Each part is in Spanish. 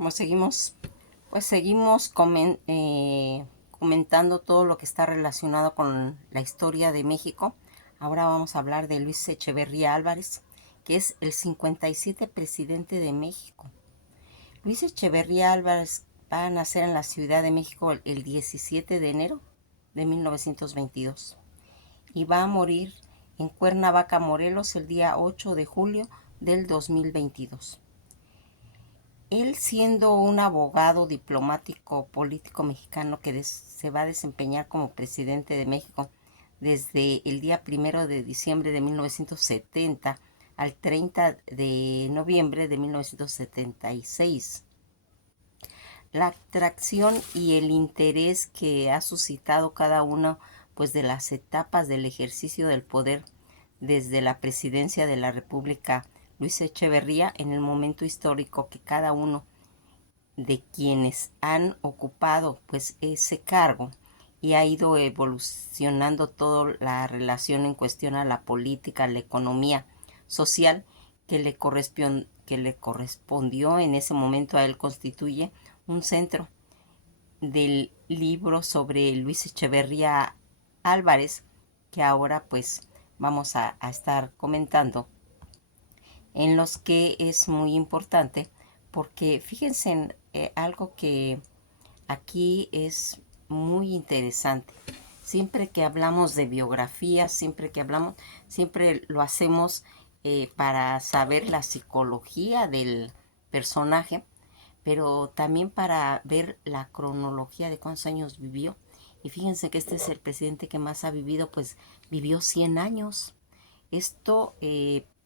Como seguimos, pues seguimos comentando todo lo que está relacionado con la historia de México. Ahora vamos a hablar de Luis Echeverría Álvarez, que es el 57 presidente de México. Luis Echeverría Álvarez va a nacer en la Ciudad de México el 17 de enero de 1922 y va a morir en Cuernavaca, Morelos, el día 8 de julio del 2022. Él, siendo un abogado diplomático político mexicano que se va a desempeñar como presidente de México desde el día 1 de diciembre de 1970 al 30 de noviembre de 1976. La atracción y el interés que ha suscitado cada una pues de las etapas del ejercicio del poder desde la presidencia de la República Luis Echeverría, en el momento histórico que cada uno de quienes han ocupado pues ese cargo, y ha ido evolucionando toda la relación en cuestión a la política, la economía social que le correspondió en ese momento a él, constituye un centro del libro sobre Luis Echeverría Álvarez, que ahora pues vamos a estar comentando, en los que es muy importante porque fíjense en algo que aquí es muy interesante. Siempre que hablamos de biografía, siempre lo hacemos para saber la psicología del personaje, pero también para ver la cronología de cuántos años vivió. Y fíjense que este es el presidente que más ha vivido, pues vivió 100 años. Esto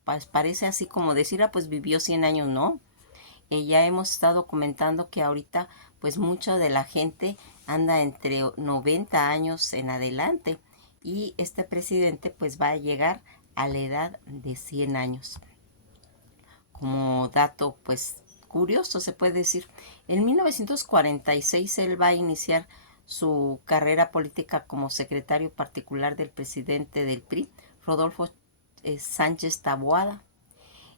pues parece así como decir, pues vivió 100 años, ¿no? Ya hemos estado comentando que ahorita pues mucha de la gente anda entre 90 años en adelante, y este presidente pues va a llegar a la edad de 100 años. Como dato pues curioso se puede decir, en 1946 él va a iniciar su carrera política como secretario particular del presidente del PRI, Rodolfo Sánchez Taboada.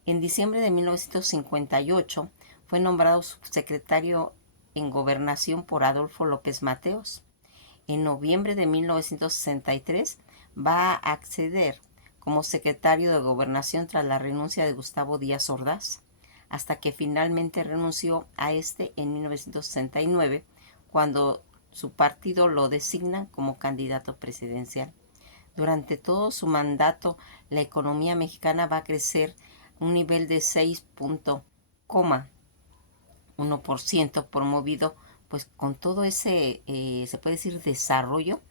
En diciembre de 1958 fue nombrado subsecretario en Gobernación por Adolfo López Mateos. En noviembre de 1963 va a acceder como secretario de Gobernación tras la renuncia de Gustavo Díaz Ordaz, hasta que finalmente renunció a este en 1969, cuando su partido lo designa como candidato presidencial. Durante todo su mandato, la economía mexicana va a crecer un nivel de 6,1%, promovido pues con todo ese, se puede decir, desarrollo,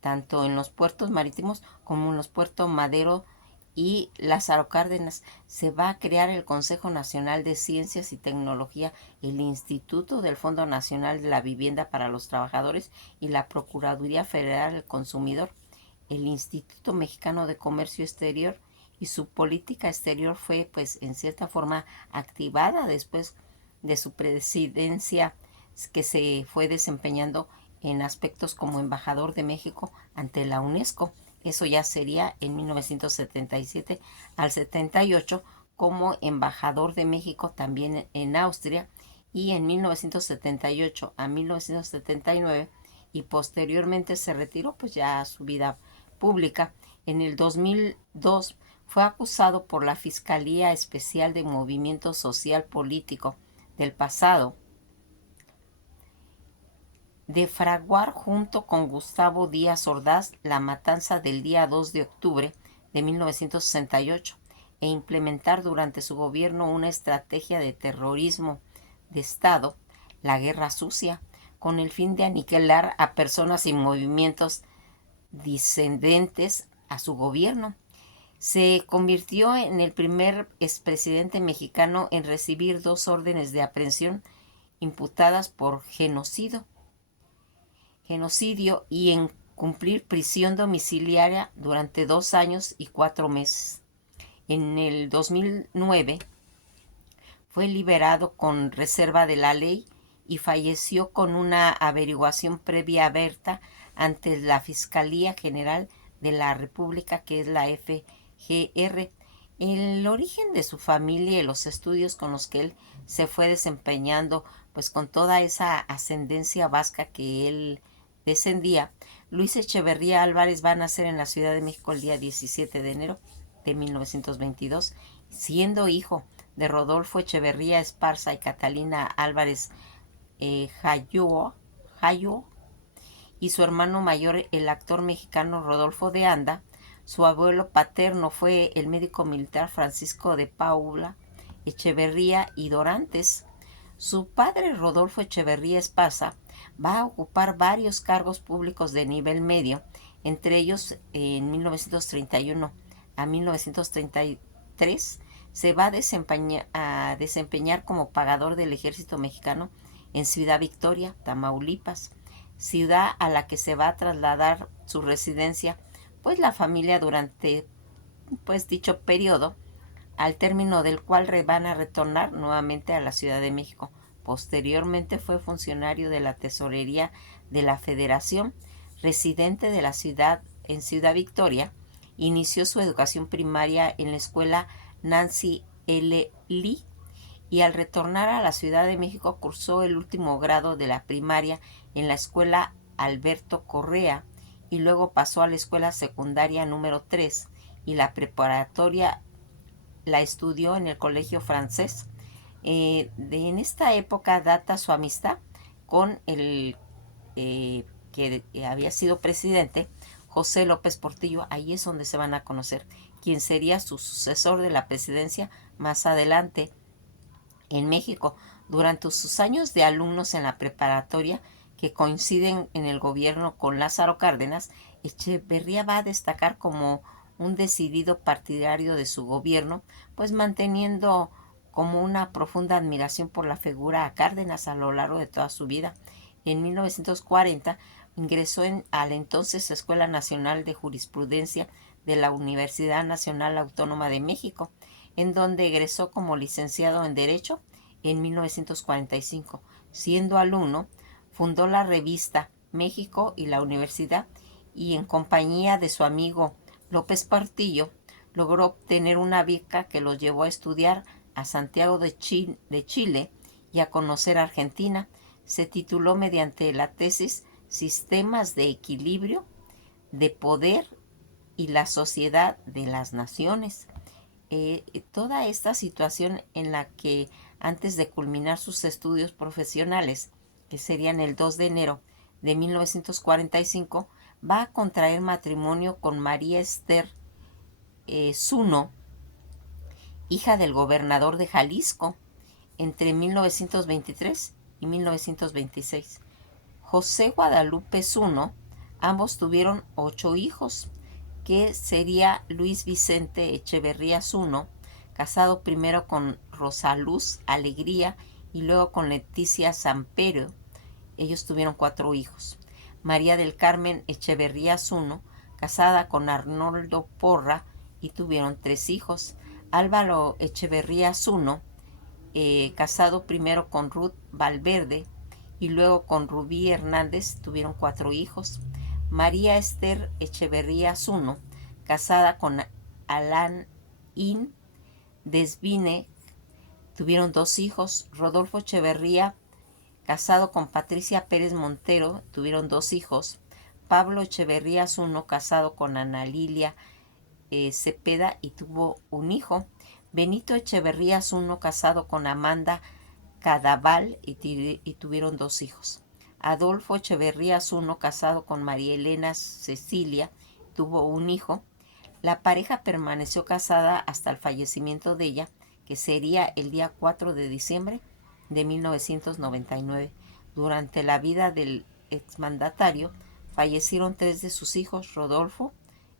tanto en los puertos marítimos como en los puertos Madero y Lázaro Cárdenas. Se va a crear el Consejo Nacional de Ciencias y Tecnología, el Instituto del Fondo Nacional de la Vivienda para los Trabajadores y la Procuraduría Federal del Consumidor, el Instituto Mexicano de Comercio Exterior, y su política exterior fue pues en cierta forma activada después de su presidencia, que se fue desempeñando en aspectos como embajador de México ante la UNESCO. Eso ya sería en 1977 al 78, como embajador de México también en Austria, y en 1978 a 1979, y posteriormente se retiró pues ya a su vida pública. En el 2002 fue acusado por la Fiscalía Especial de Movimiento Social Político del pasado de fraguar junto con Gustavo Díaz Ordaz la matanza del día 2 de octubre de 1968 e implementar durante su gobierno una estrategia de terrorismo de Estado, la Guerra Sucia, con el fin de aniquilar a personas y movimientos disidentes a su gobierno. Se convirtió en el primer expresidente mexicano en recibir 2 órdenes de aprehensión imputadas por genocidio y en cumplir prisión domiciliaria durante 2 años y 4 meses. En el 2009 fue liberado con reserva de la ley y falleció con una averiguación previa abierta ante la Fiscalía General de la República, que es la FGR, El origen de su familia y los estudios con los que él se fue desempeñando, pues con toda esa ascendencia vasca que él descendía. Luis Echeverría Álvarez va a nacer en la Ciudad de México el día 17 de enero de 1922, siendo hijo de Rodolfo Echeverría Esparza y Catalina Álvarez Jayo, y su hermano mayor, el actor mexicano Rodolfo de Anda. Su abuelo paterno fue el médico militar Francisco de Paula Echeverría y Dorantes. Su padre, Rodolfo Echeverría Esparza, va a ocupar varios cargos públicos de nivel medio, entre ellos en 1931 a 1933 se va a desempeñar como pagador del ejército mexicano en Ciudad Victoria, Tamaulipas, ciudad a la que se va a trasladar su residencia, pues la familia durante pues dicho periodo, al término del cual van a retornar nuevamente a la Ciudad de México. Posteriormente fue funcionario de la Tesorería de la Federación, residente de la ciudad en Ciudad Victoria. Inició su educación primaria en la escuela Nancy L. Lee y al retornar a la Ciudad de México cursó el último grado de la primaria en la escuela Alberto Correa y luego pasó a la escuela secundaria número 3 y la preparatoria la estudió en el colegio francés. En esta época data su amistad con el que había sido presidente, José López Portillo. Ahí es donde se van a conocer, quien sería su sucesor de la presidencia más adelante en México. Durante sus años de alumnos en la preparatoria, que coinciden en el gobierno con Lázaro Cárdenas, Echeverría va a destacar como un decidido partidario de su gobierno, pues manteniendo como una profunda admiración por la figura a Cárdenas a lo largo de toda su vida. En 1940 ingresó a la entonces Escuela Nacional de Jurisprudencia de la Universidad Nacional Autónoma de México, en donde egresó como licenciado en Derecho en 1945. Siendo alumno, fundó la revista México y la Universidad y en compañía de su amigo López Portillo logró obtener una beca que lo llevó a estudiar a Santiago de Chile y a conocer Argentina. Se tituló mediante la tesis Sistemas de Equilibrio de Poder y la Sociedad de las Naciones. Toda esta situación en la que antes de culminar sus estudios profesionales, que serían el 2 de enero de 1945, va a contraer matrimonio con María Esther Zuno, hija del gobernador de Jalisco, entre 1923 y 1926. José Guadalupe Zuno, ambos tuvieron 8 hijos, que sería Luis Vicente Echeverría Zuno, casado primero con Rosaluz Alegría y luego con Leticia Samperio. Ellos tuvieron 4 hijos. María del Carmen Echeverría Zuno, casada con Arnoldo Porra y tuvieron 3 hijos. Álvaro Echeverría Zuno, casado primero con Ruth Valverde y luego con Rubí Hernández, tuvieron 4 hijos. María Esther Echeverría Zuno, casada con Alan In Desvine, tuvieron 2 hijos. Rodolfo Echeverría, casado con Patricia Pérez Montero, tuvieron 2 hijos. Pablo Echeverría Zuno, casado con Ana Lilia Cepeda y tuvo un hijo. Benito Echeverría Zuno, casado con Amanda Cadaval y tuvieron 2 hijos. Adolfo Echeverría Zuno, casado con María Elena Cecilia, tuvo un hijo. La pareja permaneció casada hasta el fallecimiento de ella, que sería el día 4 de diciembre de 1999. Durante la vida del exmandatario fallecieron 3 de sus hijos. Rodolfo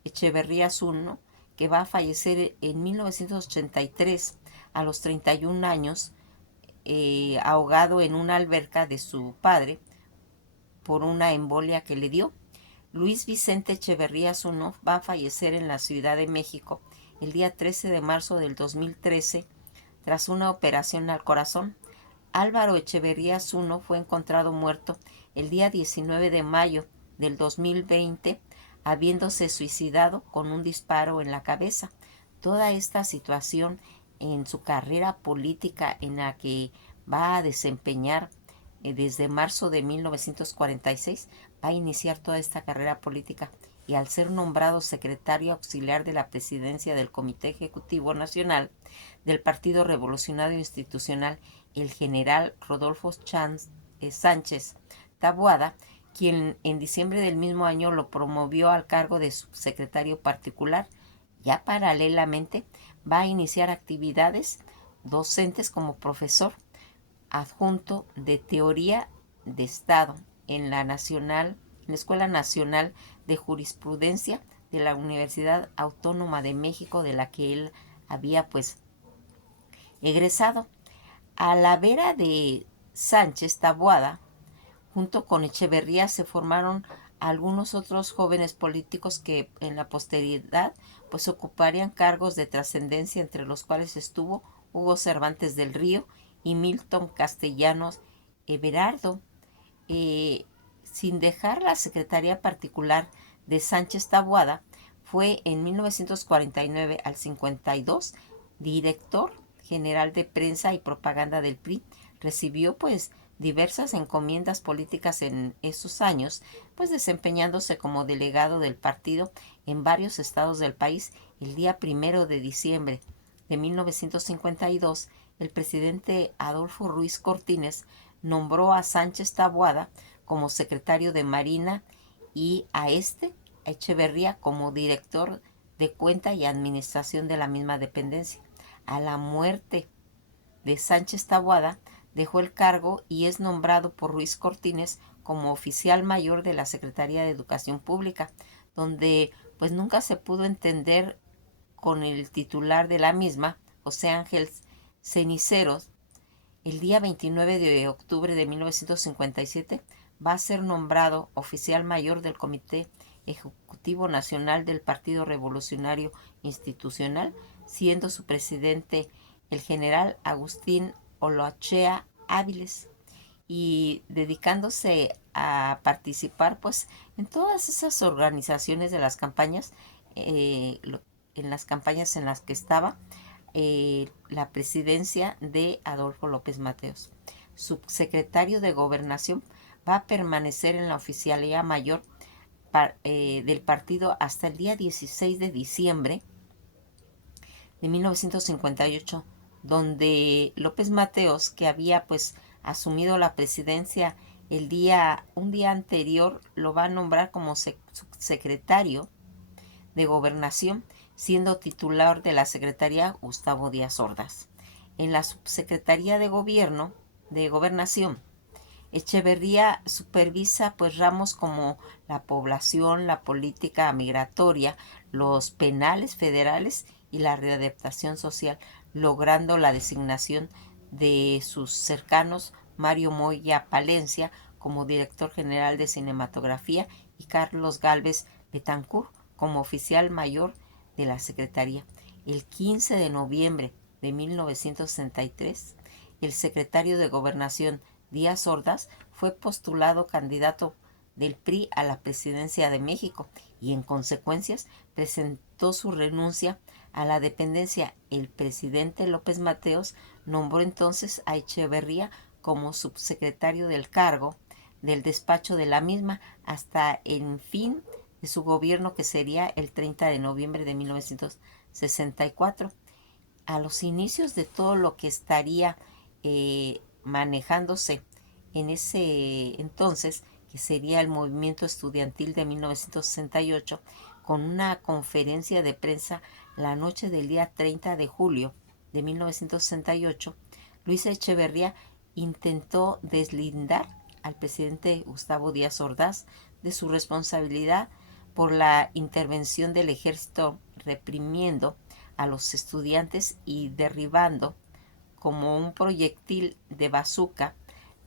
Echeverría Zuno, que va a fallecer en 1983 a los 31 años, ahogado en una alberca de su padre por una embolia que le dio. Luis Vicente Echeverría Zuno va a fallecer en la Ciudad de México el día 13 de marzo del 2013 tras una operación al corazón. Álvaro Echeverría Zuno fue encontrado muerto el día 19 de mayo del 2020, habiéndose suicidado con un disparo en la cabeza. toda esta situación en su carrera política en la que va a desempeñar desde marzo de 1946, va a iniciar toda esta carrera política y al ser nombrado secretario auxiliar de la presidencia del Comité Ejecutivo Nacional del Partido Revolucionario Institucional, el general Rodolfo Sánchez Taboada, quien en diciembre del mismo año lo promovió al cargo de subsecretario particular. Ya paralelamente va a iniciar actividades docentes como profesor adjunto de Teoría de Estado en la Escuela Nacional de Jurisprudencia de la Universidad Autónoma de México, de la que él había pues egresado. A la vera de Sánchez Taboada, junto con Echeverría, se formaron algunos otros jóvenes políticos que en la posteridad pues ocuparían cargos de trascendencia, entre los cuales estuvo Hugo Cervantes del Río y Milton Castellanos Everardo. Sin dejar la secretaría particular de Sánchez Taboada, fue en 1949 al 52 director general de prensa y propaganda del PRI. Recibió pues diversas encomiendas políticas en esos años, pues desempeñándose como delegado del partido en varios estados del país. El día 1 de diciembre de 1952, el presidente Adolfo Ruiz Cortines nombró a Sánchez Taboada como secretario de Marina y a Echeverría, como director de cuenta y administración de la misma dependencia. A la muerte de Sánchez Taboada, dejó el cargo y es nombrado por Ruiz Cortines como oficial mayor de la Secretaría de Educación Pública, donde pues nunca se pudo entender con el titular de la misma, José Ángel Ceniceros. El día 29 de octubre de 1957 va a ser nombrado oficial mayor del Comité Ejecutivo Nacional del Partido Revolucionario Institucional, siendo su presidente el general Agustín Oloachea Áviles, y dedicándose a participar pues en todas esas organizaciones de las campañas, en las campañas en las que estaba la presidencia de Adolfo López Mateos. Subsecretario de Gobernación, va a permanecer en la oficialía mayor del partido hasta el día 16 de diciembre de 1958, donde López Mateos, que había pues asumido la presidencia un día anterior, lo va a nombrar como subsecretario de Gobernación, siendo titular de la Secretaría Gustavo Díaz Ordaz. En la Subsecretaría de Gobernación, Echeverría supervisa pues ramos como la población, la política migratoria, los penales federales y la readaptación social, logrando la designación de sus cercanos Mario Moya Palencia como director general de cinematografía y Carlos Gálvez Betancourt como oficial mayor de la Secretaría. El 15 de noviembre de 1963, el secretario de Gobernación Díaz Ordaz fue postulado candidato del PRI a la presidencia de México y en consecuencia presentó su renuncia a la dependencia. El presidente López Mateos nombró entonces a Echeverría como subsecretario del cargo del despacho de la misma hasta el fin de su gobierno, que sería el 30 de noviembre de 1964. A los inicios de todo lo que estaría manejándose en ese entonces, que sería el movimiento estudiantil de 1968, con una conferencia de prensa la noche del día 30 de julio de 1968, Luis Echeverría intentó deslindar al presidente Gustavo Díaz Ordaz de su responsabilidad por la intervención del ejército reprimiendo a los estudiantes y derribando como un proyectil de bazuca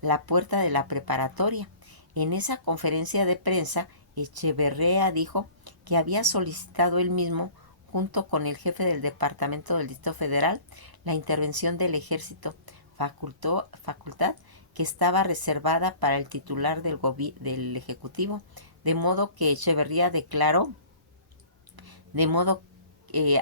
la puerta de la preparatoria. En esa conferencia de prensa, Echeverría dijo que había solicitado él mismo, junto con el jefe del Departamento del Distrito Federal, la intervención del ejército, facultad que estaba reservada para el titular del Ejecutivo, de modo que Echeverría declaró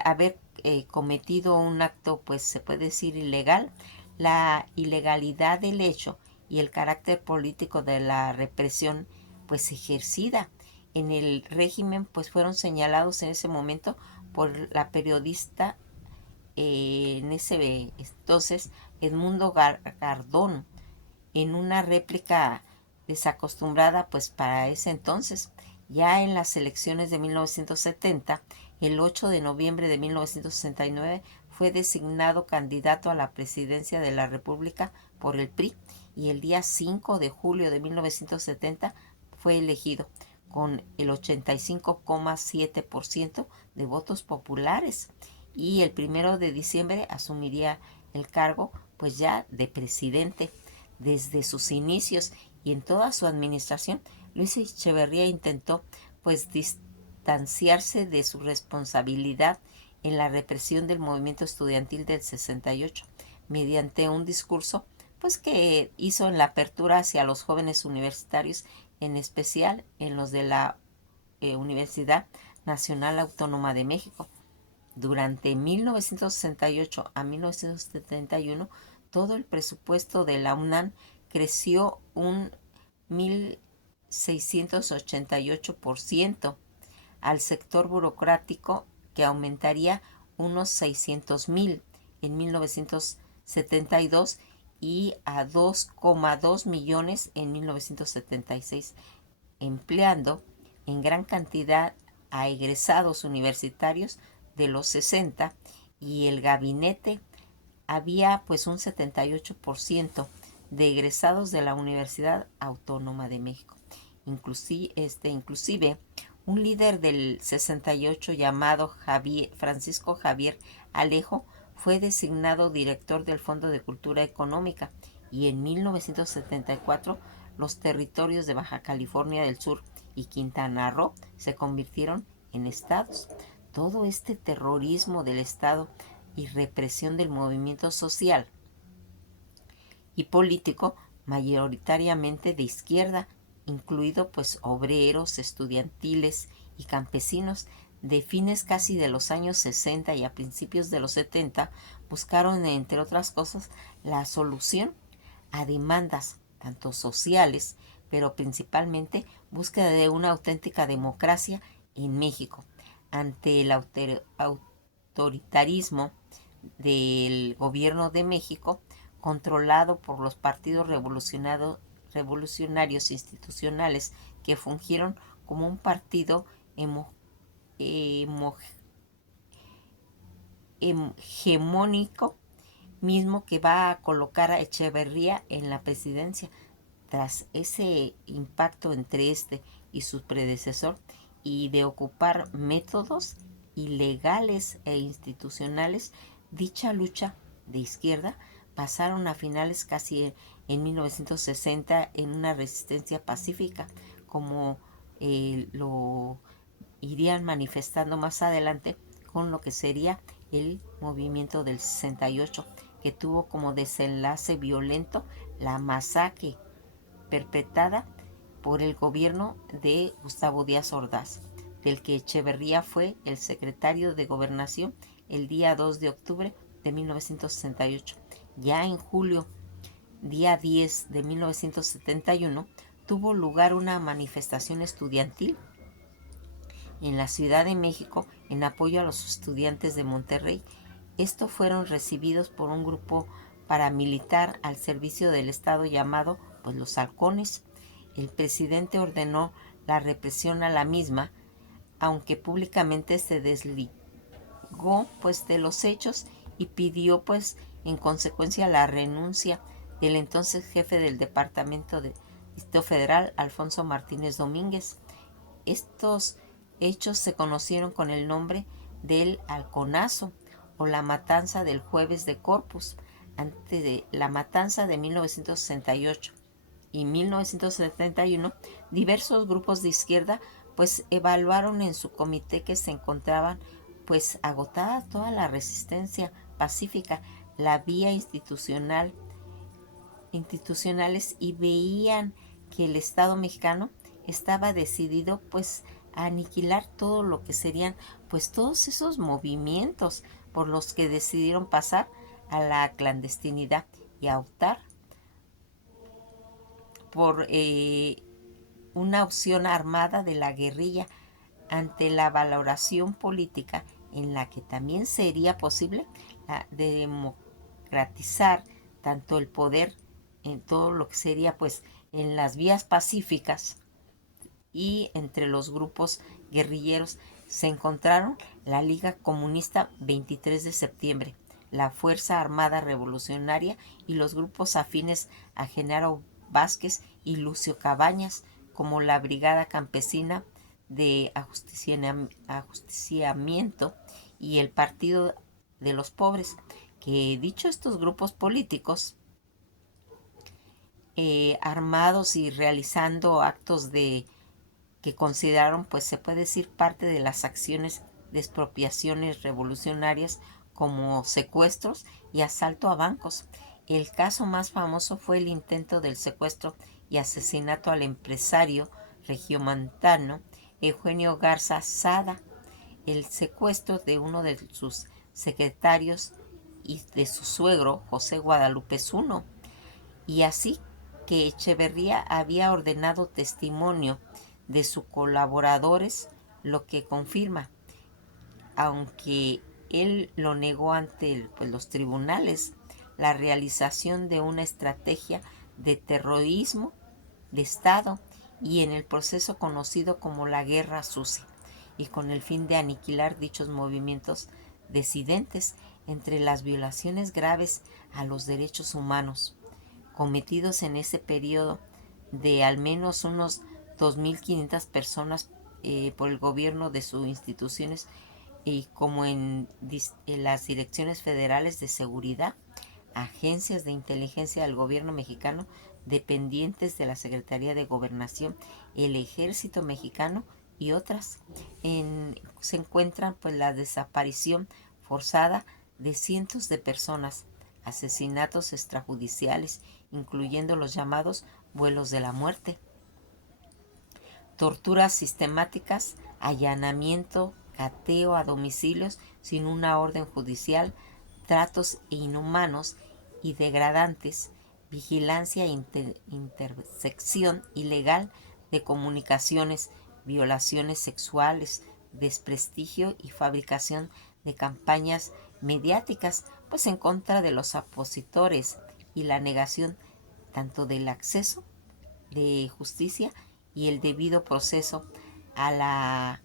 haber cometido un acto, pues se puede decir ilegal, la ilegalidad del hecho y el carácter político de la represión pues ejercida en el régimen pues fueron señalados en ese momento por la periodista en ese entonces Edmundo Gardón, en una réplica desacostumbrada pues para ese entonces. Ya en las elecciones de 1970, el 8 de noviembre de 1969 fue designado candidato a la presidencia de la República por el PRI y el día 5 de julio de 1970 fue elegido con el 85,7% de votos populares y el 1 de diciembre asumiría el cargo pues ya de presidente. Desde sus inicios y en toda su administración, Luis Echeverría intentó pues distanciarse de su responsabilidad en la represión del movimiento estudiantil del 68 mediante un discurso pues que hizo en la apertura hacia los jóvenes universitarios, en especial en los de la Universidad Nacional Autónoma de México. Durante 1968 a 1971, todo el presupuesto de la UNAM creció un 1.688%, al sector burocrático que aumentaría unos 600,000 en 1972 y a 2,2 millones en 1976, empleando en gran cantidad a egresados universitarios de los 60 y el gabinete había pues un 78% de egresados de la Universidad Autónoma de México. Inclusive un líder del 68 llamado Francisco Javier Alejo fue designado director del Fondo de Cultura Económica y en 1974 los territorios de Baja California del Sur y Quintana Roo se convirtieron en estados. Todo este terrorismo del Estado y represión del movimiento social y político, mayoritariamente de izquierda, incluido pues obreros, estudiantiles y campesinos, de fines casi de los años 60 y a principios de los 70, buscaron, entre otras cosas, la solución a demandas tanto sociales, pero principalmente búsqueda de una auténtica democracia en México ante el autoritarismo del gobierno de México, controlado por los partidos revolucionarios institucionales que fungieron como un partido hegemónico, mismo que va a colocar a Echeverría en la presidencia. Tras ese impacto entre este y su predecesor y de ocupar métodos ilegales e institucionales, dicha lucha de izquierda pasaron a finales casi en 1960 en una resistencia pacífica, como lo irían manifestando más adelante con lo que sería el movimiento del 68, que tuvo como desenlace violento la masacre perpetrada por el gobierno de Gustavo Díaz Ordaz, del que Echeverría fue el secretario de Gobernación el día 2 de octubre de 1968. Ya en julio, día 10 de 1971, tuvo lugar una manifestación estudiantil en la Ciudad de México en apoyo a los estudiantes de Monterrey. Estos fueron recibidos por un grupo paramilitar al servicio del Estado llamado pues los halcones. El presidente ordenó la represión a la misma, aunque públicamente se desligó pues de los hechos y pidió pues en consecuencia la renuncia del entonces jefe del Departamento de Distrito Federal, Alfonso Martínez Domínguez. Estos hechos se conocieron con el nombre del halconazo o la matanza del jueves de Corpus, antes de la matanza de 1968 y 1971. Diversos grupos de izquierda pues evaluaron en su comité que se encontraban pues agotada toda la resistencia pacífica, la vía institucionales, y veían que el Estado mexicano estaba decidido pues a aniquilar todo lo que serían pues todos esos movimientos por los que decidieron pasar a la clandestinidad y a optar por una opción armada de la guerrilla ante la valoración política en la que también sería posible democratizar tanto el poder en todo lo que sería pues en las vías pacíficas y entre los grupos guerrilleros se encontraron la Liga Comunista 23 de septiembre, la Fuerza Armada Revolucionaria y los grupos afines a Genaro Vázquez y Lucio Cabañas, como la Brigada Campesina de Ajusticiamiento y el Partido de los Pobres, que dicho estos grupos políticos armados y realizando actos que consideraron, pues se puede decir, parte de las acciones de expropiaciones revolucionarias como secuestros y asalto a bancos. El caso más famoso fue el intento del secuestro y asesinato al empresario regiomontano Eugenio Garza Sada, el secuestro de uno de sus secretarios y de su suegro José Guadalupe Zuno, y así que Echeverría había ordenado testimonio de sus colaboradores, lo que confirma, aunque él lo negó ante los tribunales, la realización de una estrategia de terrorismo de Estado y en el proceso conocido como la Guerra Sucia, y con el fin de aniquilar dichos movimientos disidentes entre las violaciones graves a los derechos humanos cometidos en ese periodo de al menos unos 2.500 personas por el gobierno de sus instituciones y como en las direcciones federales de seguridad, agencias de inteligencia del gobierno mexicano dependientes de la Secretaría de Gobernación, el Ejército Mexicano y otras. Se encuentran pues la desaparición forzada de cientos de personas, asesinatos extrajudiciales, incluyendo los llamados vuelos de la muerte, torturas sistemáticas, allanamiento, cateo a domicilios sin una orden judicial, tratos inhumanos y degradantes, vigilancia e intersección ilegal de comunicaciones, violaciones sexuales, desprestigio y fabricación de campañas mediáticas pues en contra de los opositores y la negación tanto del acceso de justicia y el debido proceso a la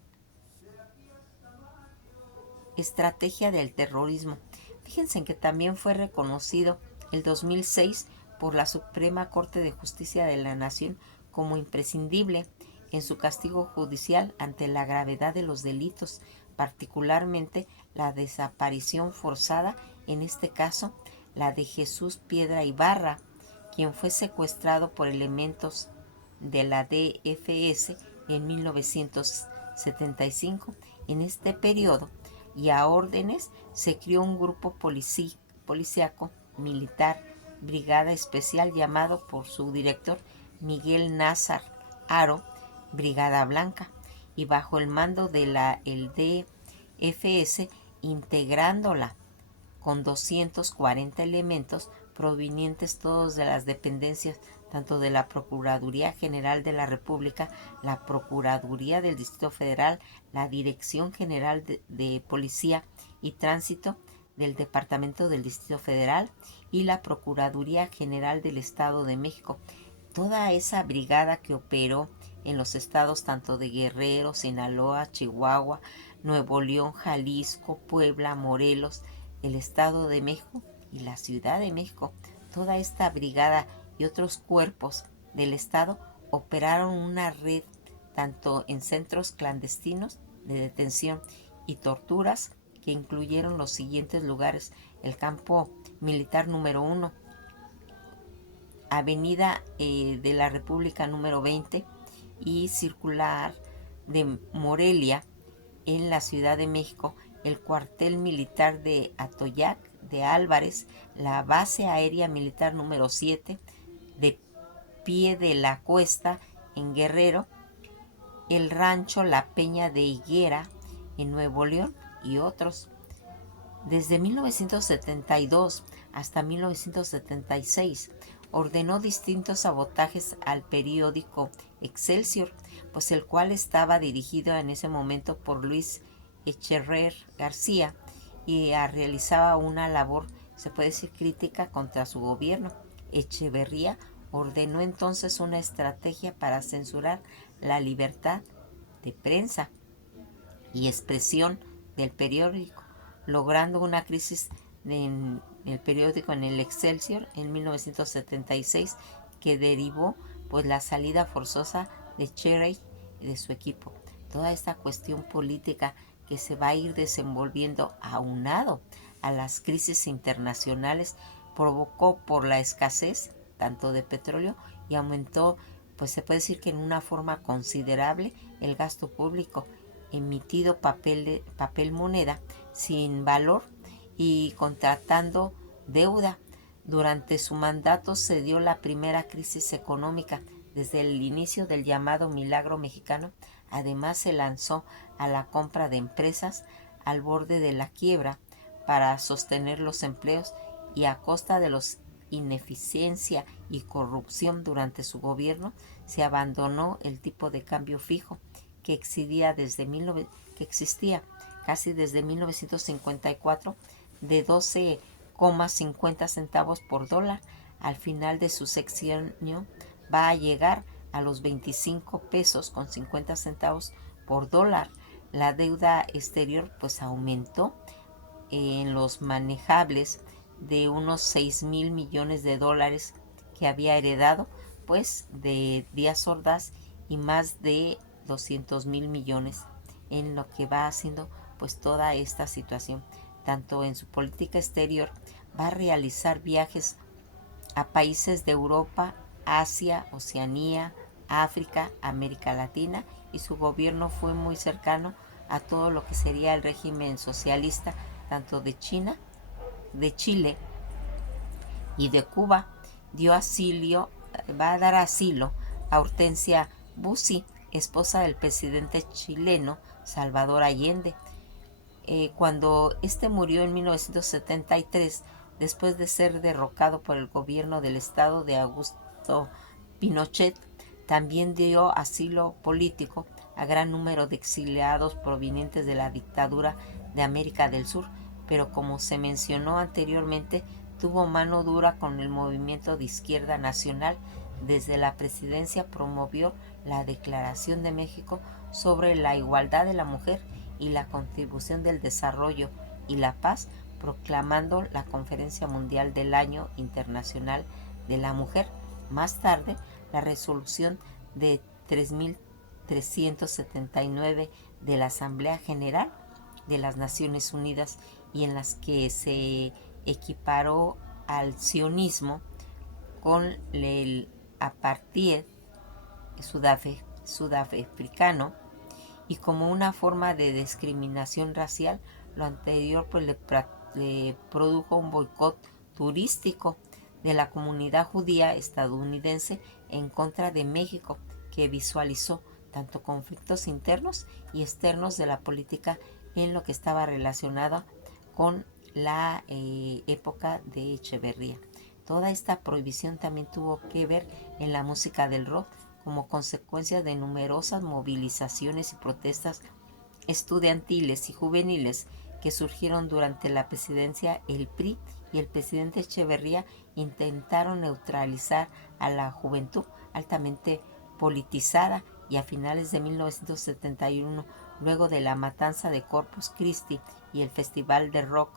estrategia del terrorismo. Fíjense en que también fue reconocido el 2006 por la Suprema Corte de Justicia de la Nación como imprescindible en su castigo judicial ante la gravedad de los delitos, particularmente la desaparición forzada, en este caso la de Jesús Piedra Ibarra, quien fue secuestrado por elementos de la DFS en 1975. En este periodo y a órdenes se creó un grupo policíaco militar, brigada especial llamado por su director Miguel Nazar Haro, Brigada Blanca, y bajo el mando de el DFS, integrándola con 240 elementos provenientes todos de las dependencias tanto de la Procuraduría General de la República, la Procuraduría del Distrito Federal, la Dirección General de Policía y Tránsito del Departamento del Distrito Federal y la Procuraduría General del Estado de México. Toda esa brigada que operó en los estados tanto de Guerrero, Sinaloa, Chihuahua, Nuevo León, Jalisco, Puebla, Morelos, el Estado de México y la Ciudad de México. Toda esta brigada y otros cuerpos del Estado operaron una red tanto en centros clandestinos de detención y torturas que incluyeron los siguientes lugares: el campo militar número 1, Avenida de la República número 20 y Circular de Morelia en la Ciudad de México, el cuartel militar de Atoyac de Álvarez, la base aérea militar número 7 de Pie de la Cuesta en Guerrero, el rancho La Peña de Higuera en Nuevo León y otros. Desde 1972 hasta 1976 ordenó distintos sabotajes al periódico Excelsior, pues el cual estaba dirigido en ese momento por Luis Echeverría García y realizaba una labor, se puede decir, crítica contra su gobierno. Echeverría ordenó entonces una estrategia para censurar la libertad de prensa y expresión del periódico, logrando una crisis en el periódico, en el Excelsior, en 1976, que derivó pues la salida forzosa de Cherry y de su equipo. Toda esta cuestión política que se va a ir desenvolviendo aunado a las crisis internacionales provocó por la escasez tanto de petróleo y aumentó, pues se puede decir que en una forma considerable, el gasto público, emitido papel moneda sin valor y contratando deuda. Durante su mandato se dio la primera crisis económica desde el inicio del llamado Milagro Mexicano. Además se lanzó a la compra de empresas al borde de la quiebra para sostener los empleos, y a costa de los ineficiencia y corrupción durante su gobierno se abandonó el tipo de cambio fijo que existía casi desde 1954 de 12,50 centavos por dólar. Al final de su sexenio va a llegar a los 25 pesos con 50 centavos por dólar. La deuda exterior pues aumentó en los manejables de unos 6,000 millones de dólares que había heredado pues de Díaz Ordaz, y más de 200,000 millones en lo que va haciendo pues toda esta situación. Tanto en su política exterior va a realizar viajes a países de Europa, Asia, Oceanía, África, América Latina, y su gobierno fue muy cercano a todo lo que sería el régimen socialista, tanto de China, de Chile y de Cuba. Va a dar asilo a Hortensia Bussi, esposa del presidente chileno Salvador Allende. Cuando este murió en 1973, después de ser derrocado por el gobierno del estado de Augusto Pinochet, también dio asilo político a gran número de exiliados provenientes de la dictadura de América del Sur, pero como se mencionó anteriormente, tuvo mano dura con el movimiento de izquierda nacional. Desde la presidencia promovió la Declaración de México sobre la igualdad de la mujer y la contribución del desarrollo y la paz, proclamando la Conferencia Mundial del Año Internacional de la Mujer. Más tarde, la resolución de 3.379 de la Asamblea General de las Naciones Unidas, y en las que se equiparó al sionismo con el apartheid sudafricano, y como una forma de discriminación racial. Lo anterior pues le produjo un boicot turístico de la comunidad judía estadounidense en contra de México, que visualizó tanto conflictos internos y externos de la política en lo que estaba relacionado con la época de Echeverría. Toda esta prohibición también tuvo que ver en la música del rock, como consecuencia de numerosas movilizaciones y protestas estudiantiles y juveniles que surgieron durante la presidencia. El PRI y el presidente Echeverría intentaron neutralizar a la juventud altamente politizada, y a finales de 1971, luego de la matanza de Corpus Christi y el Festival de Rock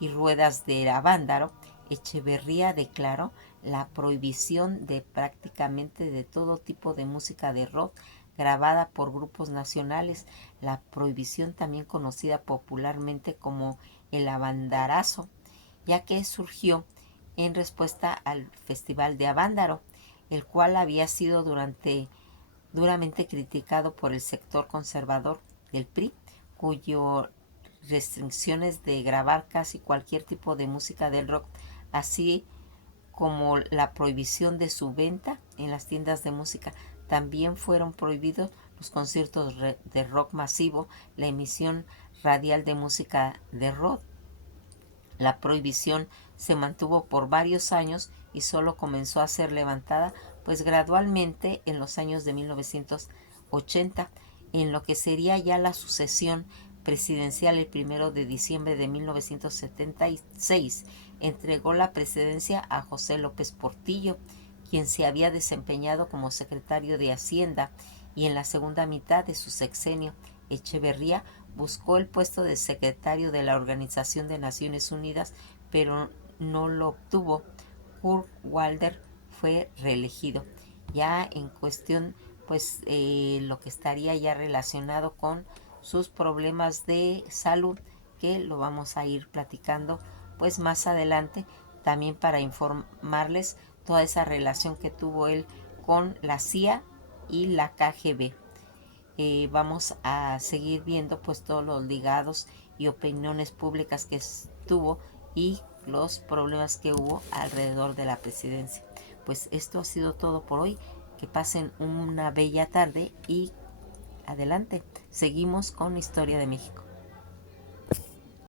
y Ruedas de Avándaro, Echeverría declaró la prohibición de prácticamente de todo tipo de música de rock grabada por grupos nacionales, la prohibición también conocida popularmente como el Avandarazo, ya que surgió en respuesta al Festival de Avándaro, el cual había sido duramente criticado por el sector conservador del PRI, cuyo restricciones de grabar casi cualquier tipo de música del rock, así como la prohibición de su venta en las tiendas de música. También fueron prohibidos los conciertos de rock masivo, la emisión radial de música de rock La prohibición se mantuvo por varios años y solo comenzó a ser levantada pues gradualmente en los años de 1980, en lo que sería ya la sucesión presidencial. El 1 de diciembre de 1976 entregó la presidencia a José López Portillo, quien se había desempeñado como secretario de Hacienda, y en la segunda mitad de su sexenio Echeverría buscó el puesto de secretario de la Organización de Naciones Unidas, pero no lo obtuvo. Kurt Waldheim fue reelegido. Ya en cuestión, pues lo que estaría ya relacionado con sus problemas de salud, que lo vamos a ir platicando pues más adelante, también para informarles toda esa relación que tuvo él con la CIA y la KGB. Vamos a seguir viendo pues todos los ligados y opiniones públicas que tuvo y los problemas que hubo alrededor de la presidencia. Pues esto ha sido todo por hoy. Que pasen una bella tarde y adelante. Seguimos con Historia de México.